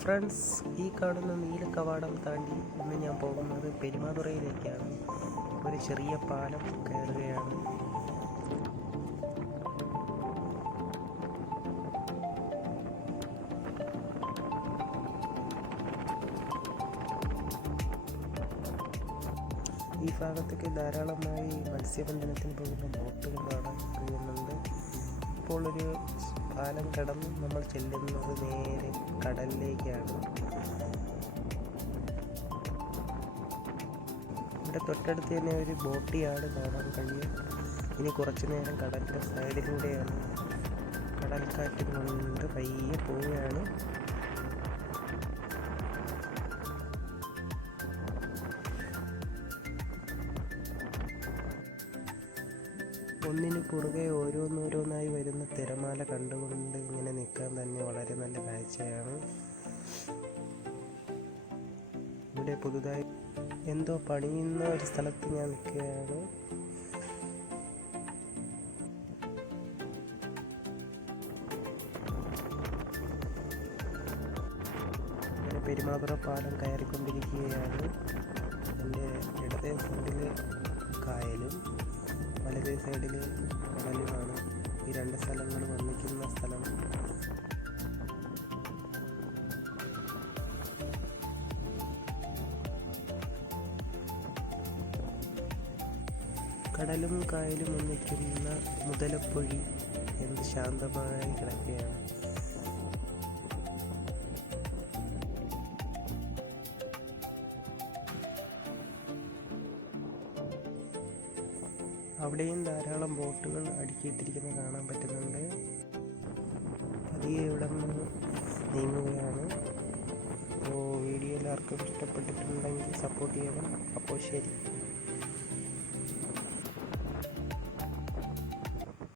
Friends, ഈ കാണുന്ന നീല കവാടം താണ്ടി ഇന്ന് ഞാൻ പോകുന്നത് പെരുമാതുറയിലേക്കാണ്. ഒരു ചെറിയ പാലം കയറുകയാണ്. ഈ ഭാഗത്തേക്ക് ധാരാളമായി മത്സ്യബന്ധനത്തിന് പോകുന്ന ബോട്ടുകൾ കാണാൻ കഴിയുന്നുണ്ട്. ഇപ്പോൾ ഒരു പാലം കടന്ന് നമ്മൾ ചെല്ലുന്നത് നേരെ കടലിലേക്കാണ്. ഇവിടെ തൊട്ടടുത്ത് തന്നെ ഒരു ബോട്ട് യാർഡ് കാണാൻ കഴിയും. ഇനി കുറച്ചു നേരം കടലിൻ്റെ സൈഡിലൂടെയാണ് കടൽക്കാറ്റ് കൊണ്ട് പയ്യെ പോവുകയാണ്. ഒന്നിനു പുറകെ ഓരോന്നോരോന്നായി വരുന്ന തിരമാല കണ്ടുകൊണ്ട് ഇങ്ങനെ നിൽക്കാൻ തന്നെ വളരെ നല്ല കാഴ്ചയാണ്. ഇവിടെ പുതുതായി എന്തോ പണിയുന്ന ഒരു സ്ഥലത്ത് ഞാൻ നിൽക്കുകയാണ്. അങ്ങനെ പെരുമാതുറ പാലം കയറിക്കൊണ്ടിരിക്കുകയാണ്. എൻ്റെ ഇടതേ സൈഡിൽ കായലും വലതേ സൈഡിൽ കടലുമാണ്. ഈ രണ്ട് സ്ഥലങ്ങളും ഒന്നിക്കുന്ന സ്ഥലം. കടലും കായലും ഒന്നിക്കുന്ന മുതലപ്പൊഴി എന്ത് ശാന്തമായി കിടക്കുകയാണ്. അവിടെയും ധാരാളം ബോട്ടുകൾ അടുക്കിയിട്ടിരിക്കുന്നത് കാണാൻ പറ്റുന്നുണ്ട്. പതിയെ ഇവിടെ നിന്ന് നീങ്ങുകയാണ്. അപ്പോൾ വീഡിയോ എല്ലാവർക്കും ഇഷ്ടപ്പെട്ടിട്ടുണ്ടെങ്കിൽ സപ്പോർട്ട് ചെയ്യണം. അപ്പോൾ ശരി.